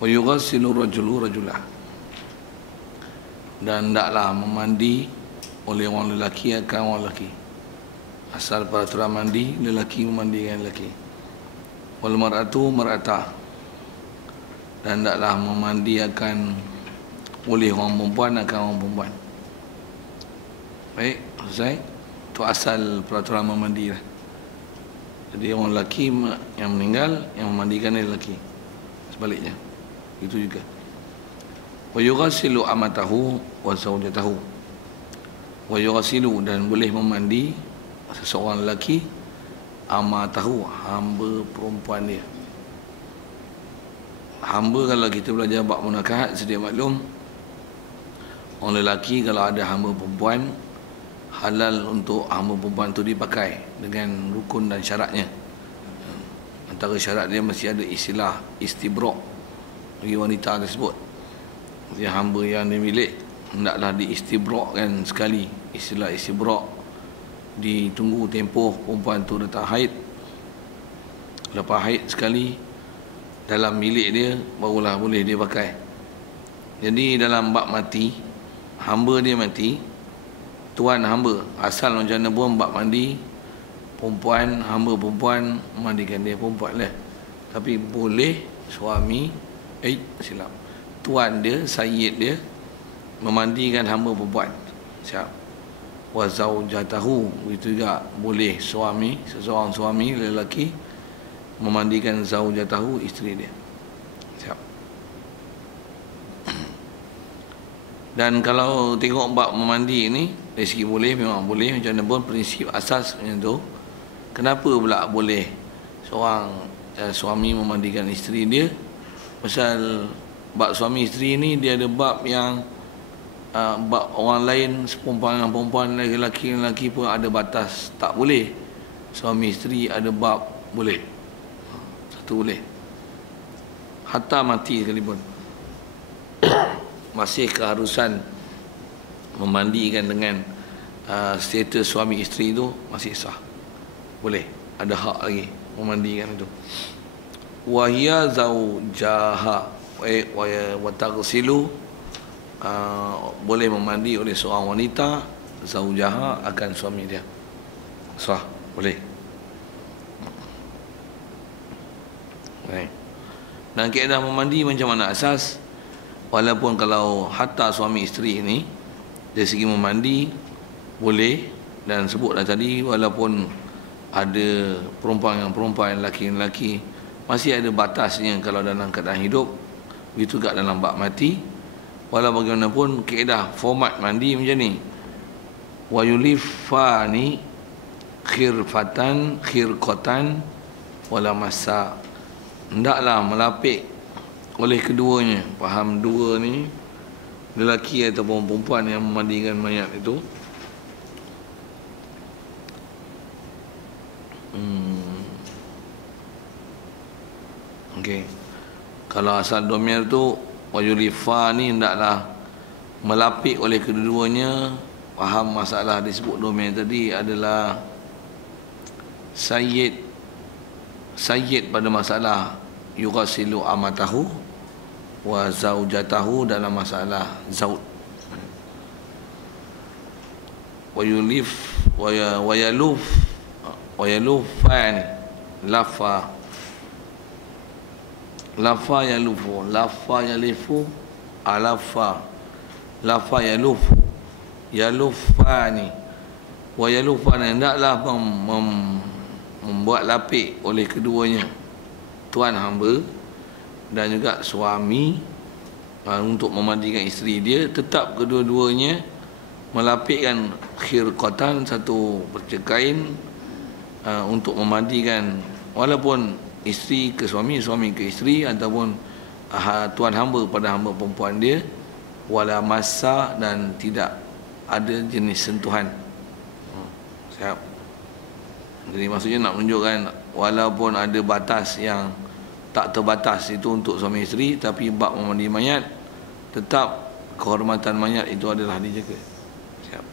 Wa yughassilu rajulu rajulah, dan hendaklah memandi oleh orang lelaki akan orang lelaki. Asal peraturan mandi, lelaki memandikan lelaki. Wal mar'atu mar'atah, dan hendaklah memandi akan oleh orang perempuan akan orang perempuan. Baik, selesai. Itu asal peraturan memandi lah. Jadi orang lelaki yang meninggal, yang memandikan lelaki. Sebaliknya, itu juga. Wa yughasilu amatahu wa zawjatahu. Wa yughasilu, dan boleh memandi seseorang lelaki amatahu, hamba perempuan dia. Hamba, kalau kita belajar bab munakahat sedia maklum, orang lelaki kalau ada hamba perempuan, halal untuk hamba perempuan itu dipakai dengan rukun dan syaratnya. Antara syarat dia mesti ada istilah istibra' bagi wanita tersebut. Dia hamba yang dimiliki hendaklah diistibra' sekali. Istilah istibra' ditunggu tempoh perempuan tu datang haid. Lepas haid sekali dalam milik dia, barulah boleh dia pakai. Jadi dalam bab mati, hamba dia mati, tuan hamba asal macam mana pun bab mandi, perempuan, hamba perempuan memandikan dia perempuan lah. Tapi boleh suami silap, tuan dia, sayyid dia memandikan hamba perempuan. Siap. Wa zaujatahu, begitu juga boleh suami, seseorang suami lelaki memandikan zaujatahu, isteri dia. Siap. Dan kalau tengok bab memandi ini, dari segi boleh, memang boleh. Macam mana pun prinsip asas macam tu. Kenapa pula boleh seorang suami memandikan isteri dia? Pasal bab suami isteri ni dia ada bab yang bab orang lain, perempuan dengan perempuan, lelaki pun ada batas tak boleh. Suami isteri ada bab boleh. Satu boleh. Hatta mati sekalipun masih keharusan memandikan dengan status suami isteri itu masih sah. Boleh, ada hak lagi memandikan itu. Wa hiya zaujaha wa taghsilu, boleh memandi oleh seorang wanita zaujaha akan suami dia. Sah, boleh. Baik. Dan kaedah memandi macam mana asas? Walaupun kalau hatta suami isteri ini dari segi memandi boleh, dan sebutlah tadi walaupun ada perempuan dengan perempuan, lelaki dengan lelaki, masih ada batasnya kalau dalam keadaan hidup. Begitu juga dalam bab mati. Walau bagaimanapun kaedah format mandi macam ni. Wa yulifani khirqatan wala masa, hendaklah melapik oleh keduanya. Faham dua ni, lelaki ataupun perempuan yang memandikan mayat itu. Okey. Kalau asal domir tu wajulifa ni hendaklah melapik oleh kedua-duanya. Faham masalah disebut domir tadi adalah sayyid pada masalah yughasilu amatahu wa zaujatahu dalam masalah zauj. Wa yulif wa yalufan lafa yalufu alafa lafa yalufani wa yalufani, hendaklah membuat lapik oleh keduanya, tuan hamba dan juga suami, untuk memandikan isteri dia. Tetap kedua-duanya melapikkan khirqatan, satu percakain, untuk memandikan, walaupun isteri ke suami, suami ke isteri, ataupun tuan hamba pada hamba perempuan dia, wala masa, dan tidak ada jenis sentuhan. Siap. Jadi maksudnya nak menunjukkan walaupun ada batas yang tak terbatas itu untuk suami isteri, tapi bab memandi mayat tetap kehormatan mayat itu adalah dijaga. Siap.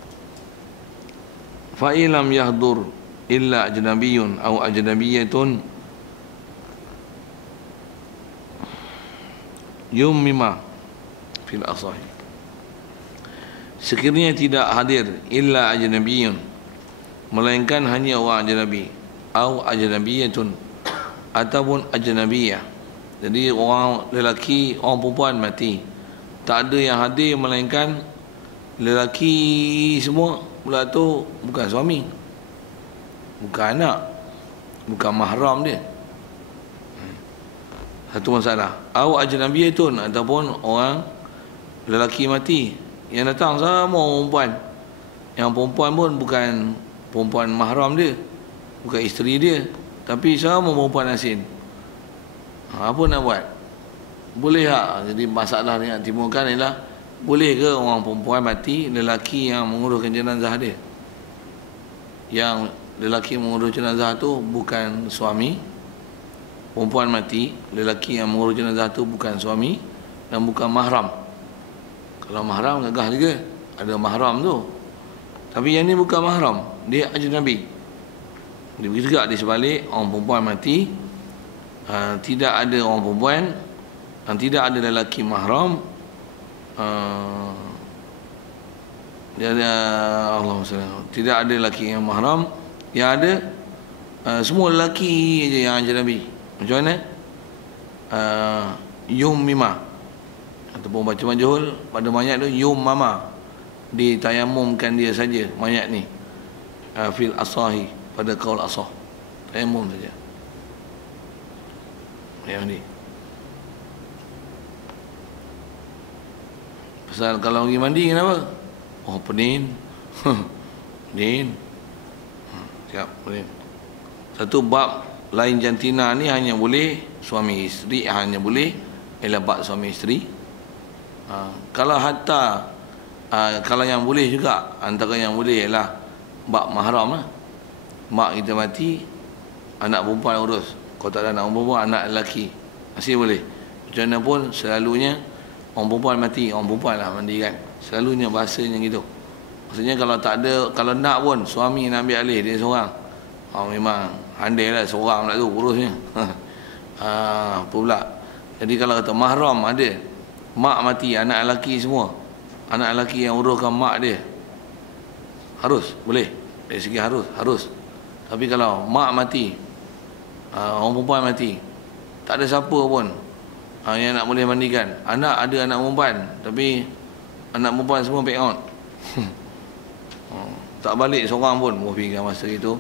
Fa ilam yahdur illa ajnabiyyun aw ajnabiyyatun yummima fil asahi. Sekiranya tidak hadir illa ajnabiyun, melainkan hanya orang ajnabi, atau ajnabiyatun, ataupun ajnabiyah. Jadi orang lelaki, orang perempuan mati, tak ada yang hadir melainkan lelaki semua. Pula tu bukan suami, bukan anak, bukan mahram dia. Satu masalah. Atau ajnabiyatun, ataupun orang lelaki mati, yang datang sama perempuan. Yang perempuan pun bukan perempuan mahram dia, bukan isteri dia, tapi sama perempuan asing. Apa nak buat? Boleh tak? Jadi masalah yang timbulkan ialah, boleh ke orang perempuan mati, lelaki yang menguruskan jenazah dia? Yang lelaki mengurus jenazah tu bukan suami. Perempuan mati, lelaki yang mengurus jenazah tu bukan suami dan bukan mahram. Kalau mahram gagah juga, ada mahram tu. Tapi yang ni bukan mahram, dia ajnabi. Begitu juga di sebalik, orang perempuan mati, tidak ada orang perempuan dan tidak ada lelaki mahram. Dia ada Allahumma salli, tidak ada lelaki yang mahram, yang ada semua lelaki aja yang ajnabi. Macam mana? Yummima, ataupun baca majhul pada mayat tu yummama, ditayamumkan dia saja mayat ni, fil asahi, pada kaul asah, tayamum saja. Yang ni pasal kalau pergi mandi kenapa? Oh penin. Penin. Siap, penin. Satu bab lain jantina ni hanya boleh suami isteri, hanya boleh ialah bab suami isteri. Kalau hatta kalau yang boleh juga, antara yang boleh ialah bab mahram lah. Mak kita mati, anak perempuan urus. Kalau tak ada anak perempuan, anak lelaki masih boleh. Macam mana pun selalunya orang perempuan mati, orang perempuan lah mandi kan. Selalunya bahasanya gitu. Maksudnya kalau tak ada, kalau nak pun suami nak ambil alih dia seorang. Memang handai lah seorang pula tu urusnya. Apa pula. Jadi kalau kata mahram ada, mak mati, anak lelaki semua, anak lelaki yang uruskan mak dia, harus, boleh. Dari segi harus. Tapi kalau mak mati, orang perempuan mati, tak ada siapa pun yang nak boleh mandikan. Anak ada anak perempuan, tapi anak perempuan semua back out. Tak balik seorang pun. Fikir masa itu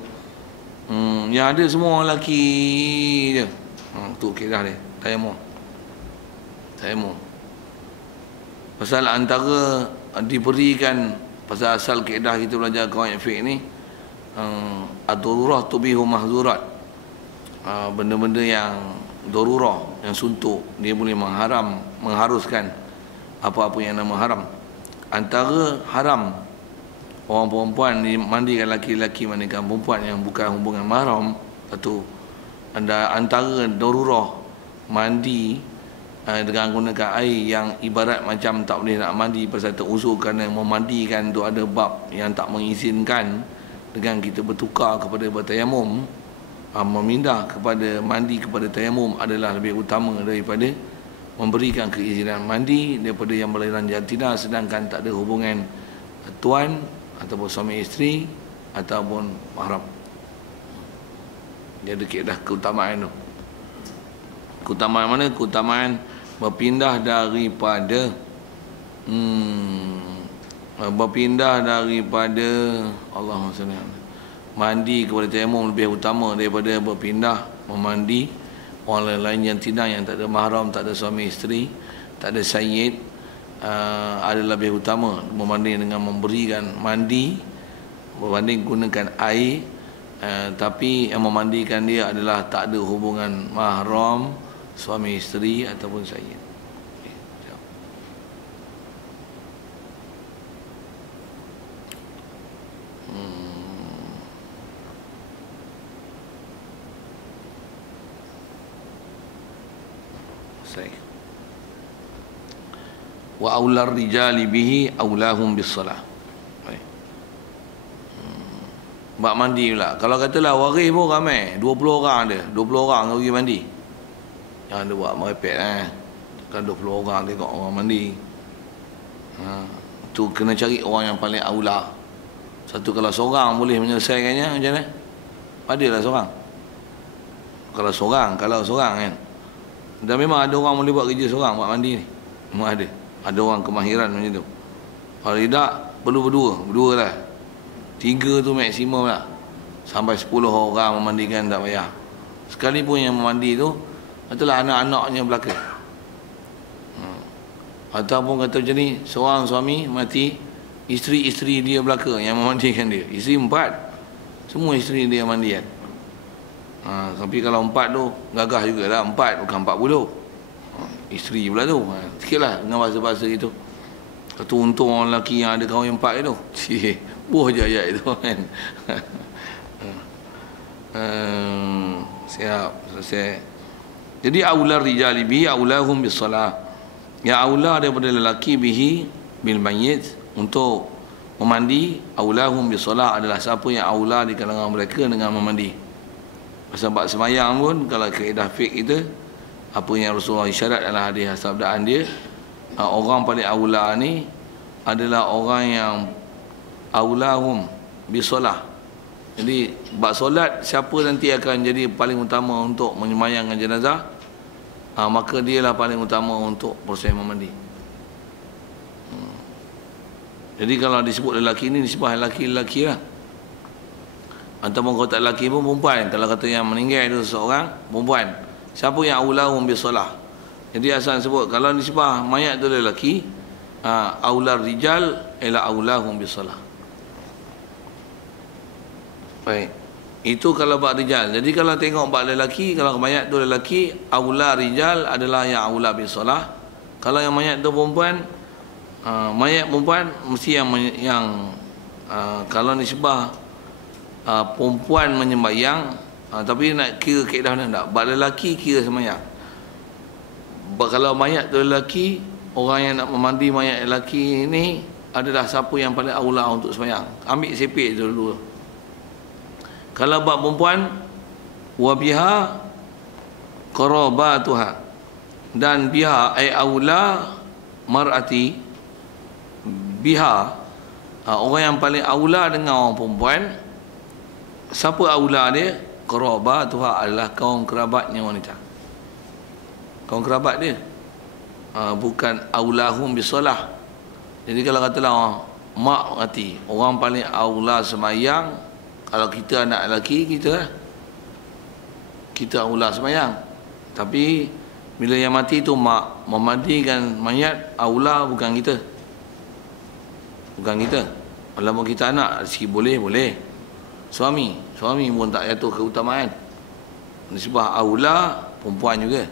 yang ada semua orang lelaki je. Tu kira dia tayamum. Pasal antara diberikan, pasal asal kaedah kita belajar kawan fiqh ni, ad-darurah tubihu mahzurat. Benda-benda yang darurah, yang suntuk, dia boleh mengharuskan apa-apa yang nama haram. Antara haram orang perempuan mandikan laki-laki, mandikan perempuan yang bukan hubungan mahram. Satu, antara darurah mandi dengan gunakan air yang ibarat macam tak boleh nak mandi pasal teruzur, kerana memandikan tu ada bab yang tak mengizinkan dengan kita bertukar kepada bertayamum. Memindah kepada mandi kepada tayamum adalah lebih utama daripada memberikan keizinan mandi daripada yang berlainan jantina sedangkan tak ada hubungan tuan ataupun suami isteri ataupun mahram. Dia ada kaedah keutamaan tu. Keutamaan mana? Keutamaan berpindah daripada Allahumma salli alaihi, mandi kepada tayamum lebih utama daripada berpindah memandi orang lain yang tidak, yang tak ada mahram, tak ada suami isteri, tak ada sayyid. Adalah lebih utama membanding dengan memberikan mandi, berbanding gunakan air, tapi yang memandikan dia adalah tak ada hubungan mahram, suami isteri ataupun sayyid. Wa aular rijali bihi aulahum bis-salah. Bab mandi pula. Kalau katalah waris pun ramai, 20 orang ada, 20 orang pergi mandi. Jangan ada buat merepek Kan 20 orang tengok orang mandi. Tu kena cari orang yang paling aula. Satu kalau seorang boleh menyelesaikannya macam mana? Adalah seorang. Kalau seorang kan. Dan memang ada orang boleh buat kerja seorang buat mandi ni. Memang ada. Ada orang kemahiran macam tu. Kalau tidak perlu berdua lah. 3 tu maksimum lah. Sampai 10 orang memandikan tak payah. Sekalipun yang memandi tu itulah anak-anaknya belaka. Ataupun kata macam ni, seorang suami mati, isteri-isteri dia belaka yang memandikan dia. Isteri 4, semua isteri dia mandikan. Tapi kalau 4 tu gagah jugalah, 4 bukan 40. Isteri pula tu. Sikitlah dengan bahasa-bahasa itu. Kata untung orang lelaki yang ada kawan 4 itu. Buah je ayat itu kan. Siap, selesai. Jadi aular rijali bihi aulahum bis-salah. Ya aula daripada lelaki bihi bil mayyit untuk memandi, aulahum bis-salah adalah siapa yang aula di kalangan mereka dengan memandi. Sebab semayang pun kalau kaedah fiqh kita, apa yang Rasulullah isyarat dalam hadis sabdaan dia, orang paling aula ni adalah orang yang aulahum bis-salah. Jadi bab solat, siapa nanti akan jadi paling utama untuk menyemayangkan jenazah, maka dialah paling utama untuk proses memandi. Jadi kalau disebut lelaki ni, disebut lelaki-lelaki lah. Ataupun kalau tak lelaki pun perempuan. Kalau kata yang meninggal itu seorang perempuan, siapa yang aulahum bisalah. Jadi asal sebut kalau disebut mayat tu lelaki, aular rijal ila aulahum bisalah. Baik. Itu kalau bab rijal. Jadi kalau tengok bab lelaki, kalau mayat tu lelaki, aula rijal adalah yang aula bisalah. Kalau yang mayat tu perempuan, mayat perempuan mesti yang kalau nisbah perempuan menyembahyang, tapi nak kira kaedah mana tak? Bab lelaki kira sembahyang. Kalau mayat tu lelaki, orang yang nak memandi mayat lelaki ni adalah siapa yang paling aula untuk sembahyang. Ambil sepik tu dulu. Kalau bab perempuan, wa biha qarabatuha, dan biha ai aula mar'ati, biha orang yang paling aula dengan orang perempuan. Siapa aula dia? Qarabatuha adalah kaum kerabatnya wanita. Kaum kerabat dia, bukan aulahum bisalah. Jadi kalau katalah mak mati, orang paling aula semayang. Kalau kita anak lelaki, kita aula semayang. Tapi bila yang mati tu mak memandikan mayat, aula bukan kita. Bukan kita. Walaupun kita anak, sikit boleh. Suami pun tak jatuh keutamaan. Sebab aula perempuan juga.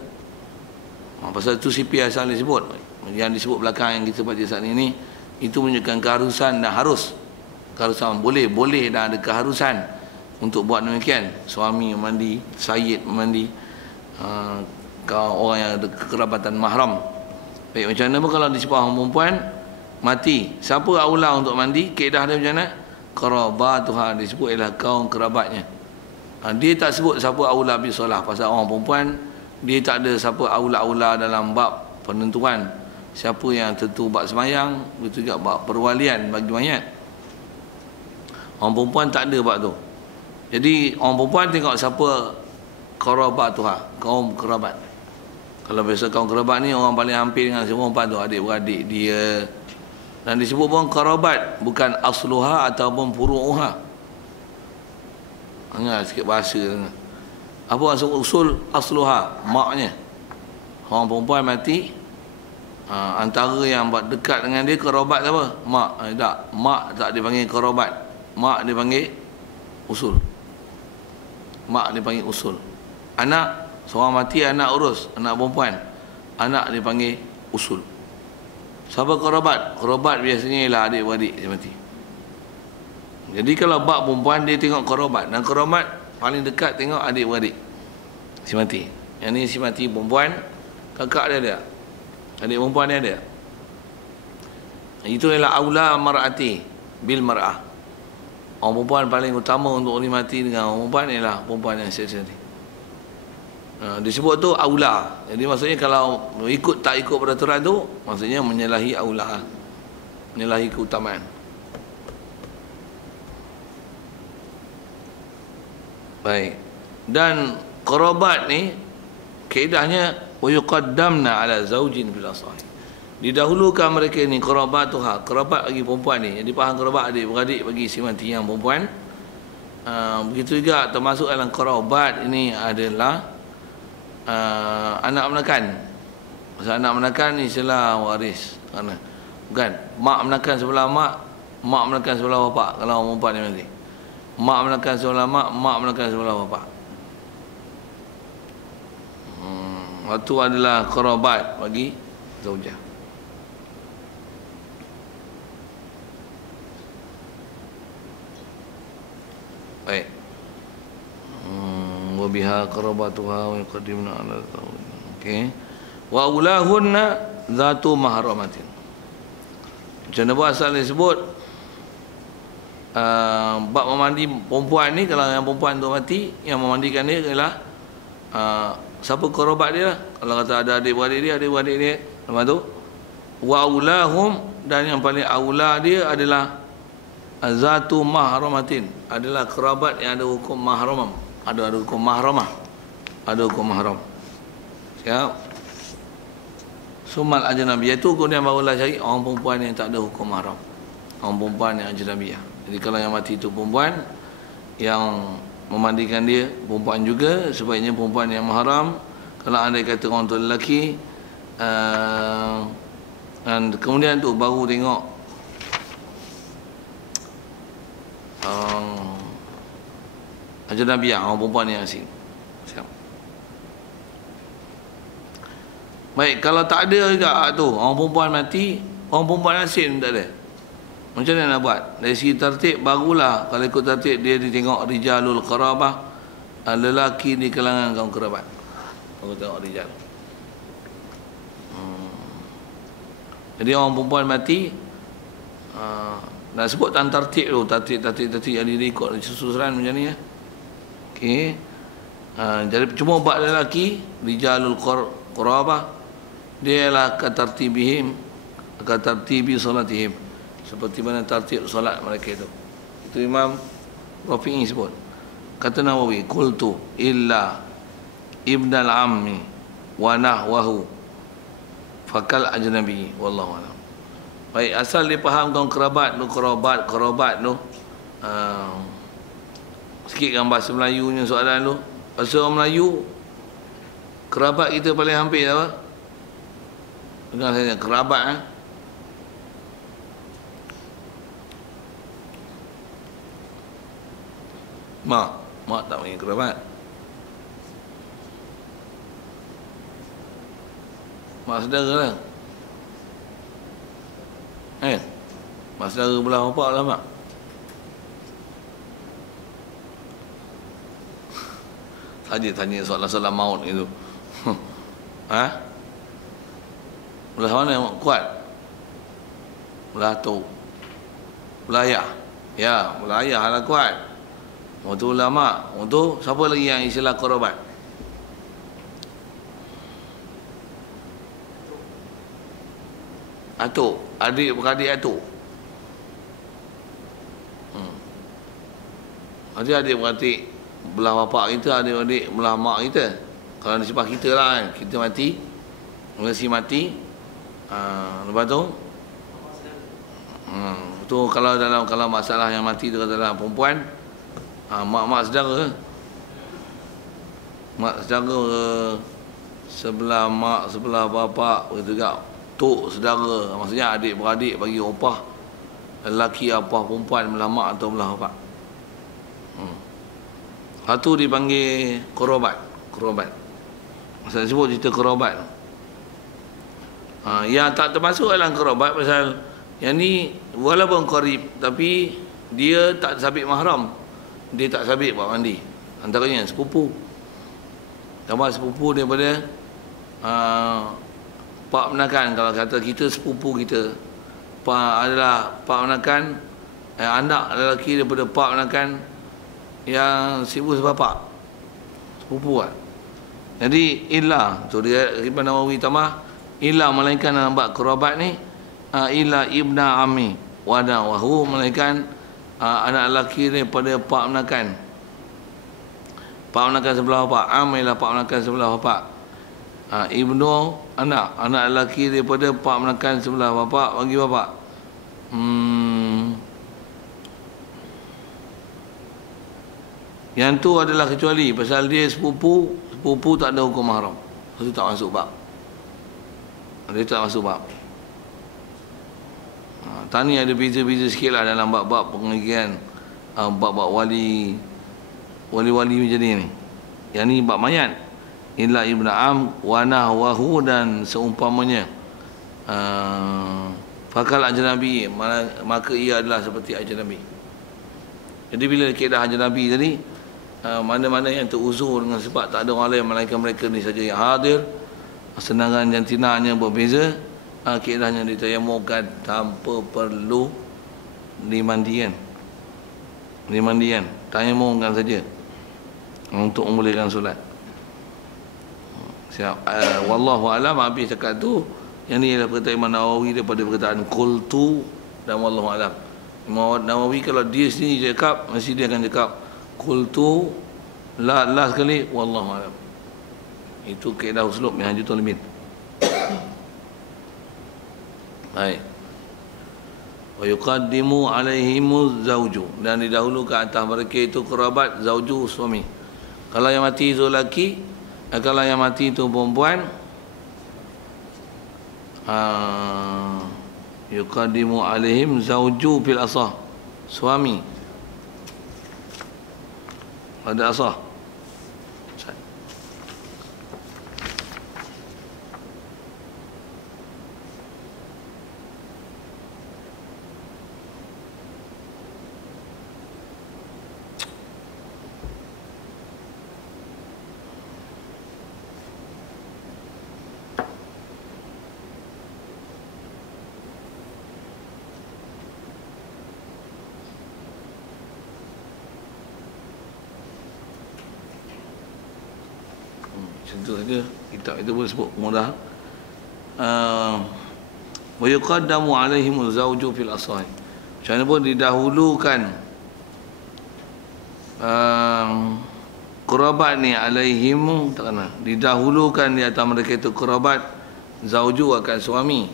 Pasal tu CP asal disebut. Yang disebut belakang yang kita baca saat ini, itu menunjukkan keharusan dan harus. Keharusan boleh dan ada keharusan untuk buat demikian. Suami memandi, sayyid memandi, orang yang ada kekerabatan mahram. Baik, macam mana pun kalau disebut orang perempuan mati, siapa aula untuk mandi? Kaedah dia macam mana? Qarabatuha, disebut ialah kaum kerabatnya. Dia tak sebut siapa aula bisalah. Pasal orang perempuan, dia tak ada siapa aula-aula dalam bab penentuan siapa yang tentu bab semayang, begitu juga bab perwalian bagi mayat. Orang perempuan tak ada bab tu. Jadi orang perempuan tengok siapa qarabatuha, kaum kerabat. Kalau biasa kaum kerabat ni orang paling hampir dengan si perempuan tu, adik-beradik dia. Dan disebut pun kerabat, bukan asluha ataupun furu'uha. Ingat sikit bahasa. Apa maksud usul asluha? Maknya. Orang perempuan mati, antara yang dekat dengan dia kerabat apa? Mak. Tak. Mak tak dipanggil kerabat. Mak dipanggil usul. Mak dipanggil usul. Anak, seorang mati anak urus, anak perempuan, anak dipanggil usul. Siapa kerabat? Kerabat biasanya ialah adik-beradik dia mati. Jadi kalau bab perempuan dia tengok kerabat, dan kerabat paling dekat tengok adik-beradik si mati. Yang ni si mati perempuan, kakak dia ada, adik perempuan dia ada. Itu ialah aula mar'ati bil mar'ah. Orang perempuan paling utama untuk nikmati dengan orang perempuan ialah perempuan yang sesi. Disebut tu aula. Jadi maksudnya kalau ikut tak ikut peraturan tu, maksudnya menyalahi aula, menyalahi keutamaan. Baik. Dan qarabat ni kaedahnya wa yuqaddamna ala zaujin bil asah. Didahulukan mereka ni qarabatuha, kerabat bagi perempuan ni. Jadi faham kerabat adik-beradik bagi si mati yang perempuan. Begitu juga termasuk dalam kerabat ini adalah anak menakan. Maksud anak menakan ni istilah waris. Bukan, mak menakan sebelah mak menakan sebelah bapak kalau perempuan ni mati. Mak menakan sebelah mak menakan sebelah bapak. Waktu adalah kerabat bagi zaujah. Baik. Wa biha qarabatuha wa yuqaddimuna ala zawj. Okey. Wa ulahunna zatu mahramatin. Macam mana asal disebut bab memandi perempuan ni, kalau yang perempuan tu mati, yang memandikan dia ialah siapa kerabat dia lah. Kalau kata ada adik-beradik dia. Lepas tu wa ulahum, dan yang paling aula dia adalah zatu mahramatin, adalah kerabat yang ada hukum mahramah, ada hukum mahramah, ada hukum mahram. Siap. Sumal ajnabiyah itu kemudian barulah cari orang perempuan yang tak ada hukum mahram, orang perempuan yang ajnabiyah. Jadi kalau yang mati itu perempuan, yang memandikan dia perempuan juga, sebaiknya perempuan yang mahram. Kalau andai kata orang tu lelaki, dan kemudian tu baru tengok ajnabiyah, orang perempuan yang asing. Siap. Baik, kalau tak ada juga tu orang perempuan mati, orang perempuan asing tak ada, macam mana nak buat? Dari segi tertib barulah, kalau ikut tertib dia ditengok rijalul qarabah, lelaki di kalangan kaum kerabat. Baru tengok rijal. Jadi orang perempuan mati, nak sebut tan tertib tu, tertib ada ikut susunan macam ni ya. Okey. Jadi cuma bab lelaki rijalul qarabah, dia ialah katartibihim, katartibi salatihim, seperti mana tertib solat mereka itu. Itu Imam Rafi'i sebut. Kata Nawawi, qultu illa ibnal ammi wa nahwahu fakal ajnabi wallahu alam. Baik, asal dipahamkan kerabat tu, sikit kan bahasa Melayunya soalan tu. Bahasa orang Melayu, kerabat kita paling hampir apa? Dengar saya, kerabat mak tak panggil kerabat. Mak saudara lah. Mak saudara belah bapak lah mak. Saja tanya soalan-soalan maut itu. Belah mana yang kuat? Belah tu. Belah ayah. Ya, belah ayah lah kuat. Waktu ulama, untuk siapa lagi yang istilah kerabat? Atuk, adik-beradik atuk. Ada adik-beradik belah bapak kita, adik-beradik belah mak kita. Kalau nasibah kita lah, kita mati, mengasi mati. Lepas tu, tu kalau masalah yang mati tu adalah perempuan, mak saudara, sebelah mak, sebelah bapak, begitu juga. Tok saudara, maksudnya adik-beradik bagi opah, lelaki apa perempuan belah mak atau belah bapak. Satu dipanggil kerabat. Maksudnya sebut cerita kerabat. Yang tak termasuk dalam kerabat pasal yang ni walaupun qarib tapi dia tak sabit mahram. Dia tak sabit buat mandi. Antaranya sepupu. Tambah sepupu daripada pak menakan. Kalau kata kita sepupu kita, adalah pak menakan, anak lelaki daripada pak menakan yang ibu sebapak, sepupu kan. Jadi illa tu dia Ibn Nawawi tambah illa melainkan dalam bab kerabat ni illa ibna ammi wada wahu melainkan anak lelaki daripada pak menakan. Pak menakan sebelah bapak, am ialah pak menakan sebelah bapak. Ibnu anak lelaki daripada pak menakan sebelah bapak bagi bapak. Yang tu adalah kecuali pasal dia sepupu tak ada hukum mahram. Itu tak masuk bab. Dia tak masuk bab. Tani ada beza-beza sikit lah dalam bab-bab pengajian, bab-bab wali macam ni. Yang ni bab mayat. Illa ibn am wa nahwahu dan seumpamanya. Fakal ajnabi, maka ia adalah seperti ajnabi. Jadi bila kaedah ajnabi tadi, mana-mana yang teruzur dengan sebab tak ada orang lain melainkan mereka ni saja yang hadir, senangan jantinanya berbeza, kaedahnya ditayamumkan tanpa perlu dimandikan. Tayamumkan saja untuk membolehkan solat. Siap. Wallahu alam, habis cakap tu. Yang ni ialah perkataan Imam Nawawi daripada perkataan qultu dan wallahu alam. Imam Nawawi kalau dia sendiri cakap, mesti dia akan cakap qultu la sekali wallahu alam. Itu kaedah uslub yang Haji Tuan Lemin. Baik. Wa yuqaddimu alaihimuz zauju, dan didahulukan atas mereka itu kerabat zauju, suami. Kalau yang mati itu lelaki, kalau yang mati itu perempuan, yuqaddimu alaihim zauju fil asah, suami pada asah. Contoh saja kitab itu boleh sebut mudah. Wa yuqaddamu alaihim zawju fil asah. Macam mana pun didahulukan kerabat ni alaihim, tak kena didahulukan di atas mereka itu kerabat zauju akan suami,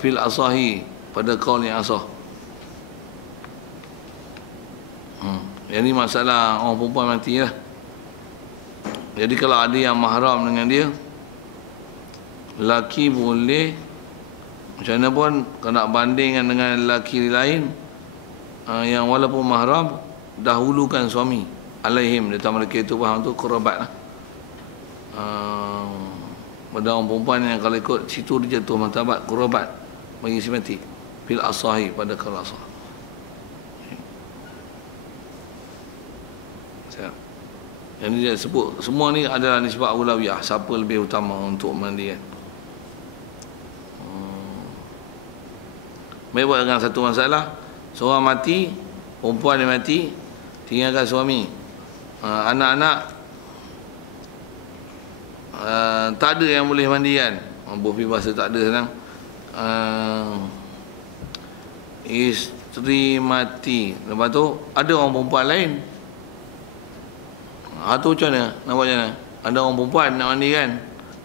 fil asahi pada kaul yang asah. Yang ni masalah orang perempuan mati lah. Jadi kalau ada yang mahram dengan dia, lelaki boleh macam mana pun kena bandingkan dengan lelaki lain yang walaupun mahram, dahulukan suami alaihim, dia mereka itu faham tu kerabat lah. Pada orang perempuan yang kalau ikut situ dia jatuh martabat kerabat bagi si mati fil asahi pada kaul asah. Yang dia sebut semua ni adalah nisbah ulawiyah, siapa lebih utama untuk mandi kan. Baik, buat dengan satu masalah, seorang mati, perempuan yang mati, tinggalkan suami, anak-anak tak ada yang boleh mandi kan. Bofi bahasa tak ada senang. Isteri mati, lepas tu ada orang perempuan lain. Tu macam mana? Nampak macam mana? Ada orang perempuan nak mandi kan,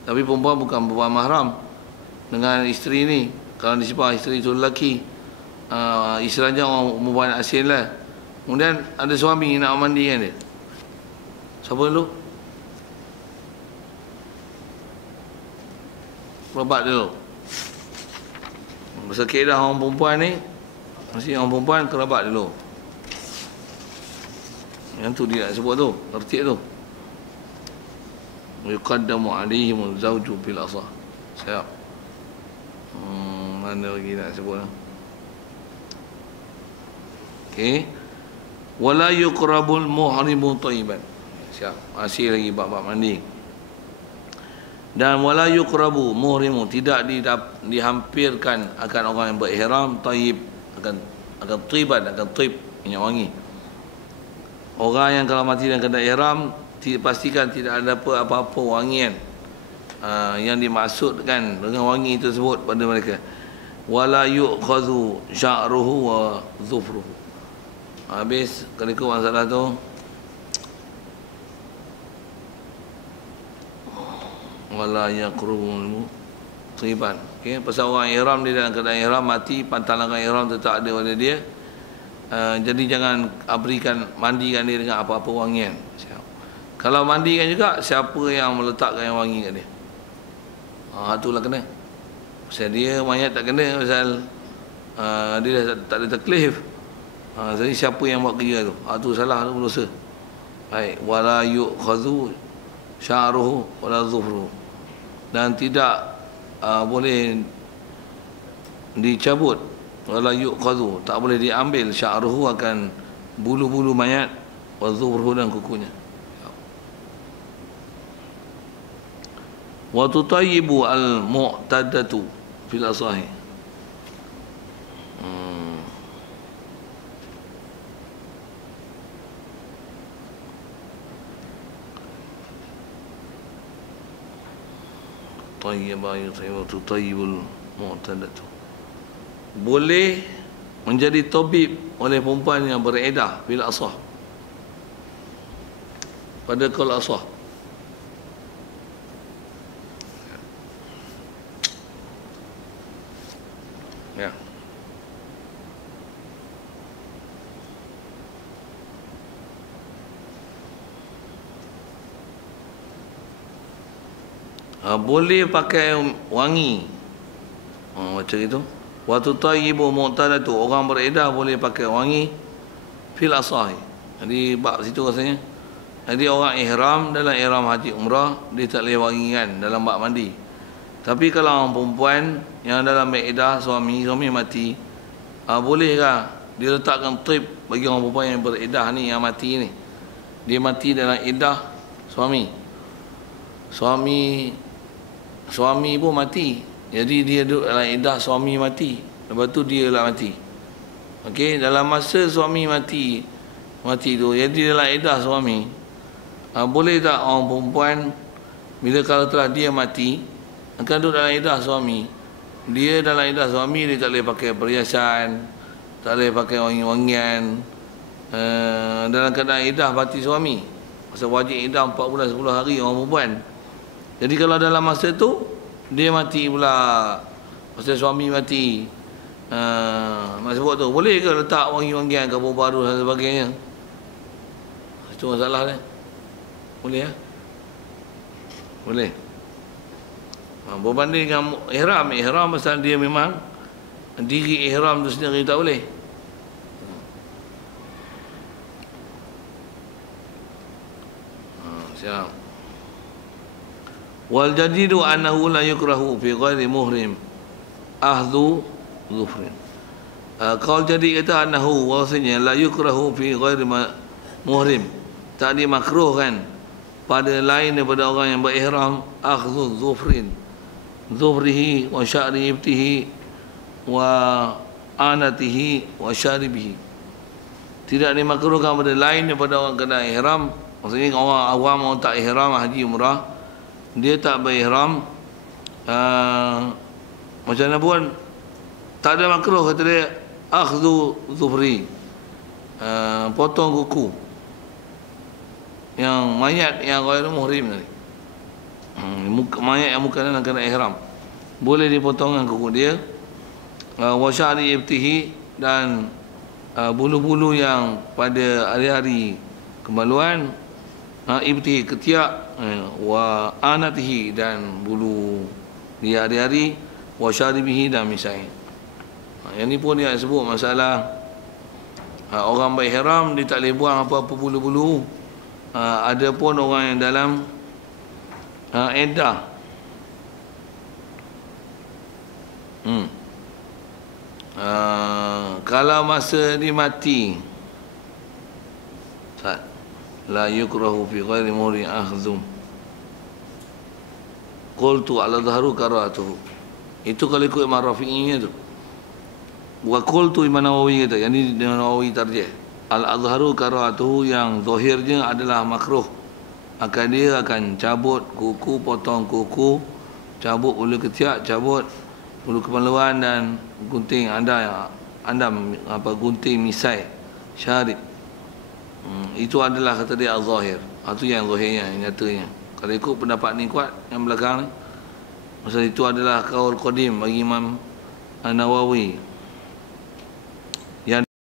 tapi perempuan bukan perempuan mahram dengan isteri ni. Kalau disebut isteri itu lelaki, istilahnya orang perempuan asil lah. Kemudian ada suami nak mandi kan dia. Siapa dulu? Kerabat dulu. Pasal kaedah orang perempuan ni, mesti orang perempuan kerabat dulu. Yang tu dia nak sebut tu, tertib tu. Yuqaddamu alaihim zawju bil asah. Siap. Mana lagi nak sebut? Okey. Wala yuqrabul muhrimu thayyiban. Siap. Masih lagi bab-bab mandi. Dan wala yuqrabu muhrimu, tidak dihampirkan akan orang yang berihram thayyib, akan thayyiban, akan thayyib, minyak wangi. Orang yang kalau mati dalam keadaan ihram pastikan tidak ada apa-apa wangian yang dimaksudkan dengan wangi tersebut pada mereka. Wala yu'khadhu sya'ruhu wa dhufruhu. Habis kalau ikut masalah tu, wala yaqrubu triban. Okey, pasal orang ihram dia dalam keadaan ihram mati, pantalan ihram tetap ada pada dia. Jadi jangan berikan, mandikan dia dengan apa-apa wangian. Kalau mandikan juga, siapa yang meletakkan yang wangi kat dia? Itulah kena. Pasal dia mayat tak kena, pasal dia tak ada taklif. Jadi siapa yang buat kerja tu? Itu salah, tu berdosa. Baik, wala yu'khadhu sya'ruhu wala dhufruhu. Dan tidak boleh dicabut, wala yu'khadhu, tak boleh diambil sya'ruhu, akan bulu-bulu mayat, wa dhufruhu, dan kukunya. Wa tutayyibu al-mu'tadatu fil asahi. Tutayyibul mu'tadatu. Boleh menjadi tabib oleh perempuan yang beredah fil asah, pada qaul asah. Ya. Boleh pakai wangi. Macam itu. Wa tutayyibu mu'tadatu, orang beredah boleh pakai wangi fil asahi. Jadi bab situ rasanya. Jadi orang ihram, dalam ihram haji umrah, dia tak boleh wangikan dalam bab mandi. Tapi kalau orang perempuan yang dalam iddah, suami mati, bolehkah dia letakkan tip bagi orang perempuan yang beriddah ni, yang mati ni? Dia mati dalam iddah suami pun mati. Jadi dia duduk dalam iddah suami mati, lepas tu dia lah mati. Okey, dalam masa suami mati tu, jadi dalam iddah suami, boleh tak orang perempuan bila kalau telah dia mati akan duduk dalam iddah suami, dia dalam iddah suami, dia tak boleh pakai perhiasan, tak boleh pakai wangi-wangian dalam keadaan iddah mati suami. Pasal wajib iddah 4 bulan 10 hari orang perempuan. Jadi kalau dalam masa tu dia mati pula, pasal suami mati, nak sebut tu, boleh ke letak wangi-wangian, kabur baru dan sebagainya? Itu masalah dia. Boleh ya? Boleh. Berbanding dengan ihram pasal dia memang diri ihram tu sendiri tak boleh. Siap. Wal jadidu annahu la yukrahu fi ghairi muhrim ahdhu dhufrin. Qaul jadi kata annahu, bahasanya la yukrahu fi ghairi muhrim, tak dimakruhkan pada lain daripada orang yang berihram, akhdhu dhufrin, dhufrihi wa sya'ri ibtihi wa anatihi wa syaribihi. Tidak dimakruhkan pada lain daripada orang kena ihram. Maksudnya orang awam, orang tak ihram haji umrah, dia tak berihram, macam mana pun tak ada makruh, kata dia, akhdhu dhufri, potong kuku yang mayat yang ghairu muhrim tadi, mayat yang bukan dalam kena ihram, boleh dipotongkan kuku dia. Wa sya'ri ibtihi, dan bulu-bulu yang pada hari-hari kemaluan, ibtihi ketiak, wa anatihi, dan bulu di hari-hari, wa syaribihi, dan misai. Yang ni pun dia sebut masalah orang berihram dia tak boleh buang apa-apa bulu-bulu. Ada pun orang yang dalam iddah, kalau masa dia mati, la yukrahu fi ghairi muhrim akhdhum. Qultu ala dhahru karatuhu. Itu kalau ikut Imam Rafi'inya tu. Wa qultu Imam Nawawi kata, yang ni Imam Nawawi tarjih, al-adharu karatuhu, yang zahirnya adalah makruh dia akan cabut kuku, potong kuku, cabut bulu ketiak, cabut bulu kemaluan dan gunting gunting misai syarib. Itu adalah kata dia al-zahir. Itu yang zahirnya, yang nyatanya. Kalau ikut pendapat ni kuat, yang belakang ni, masa itu adalah qaul qadim bagi Imam An-Nawawi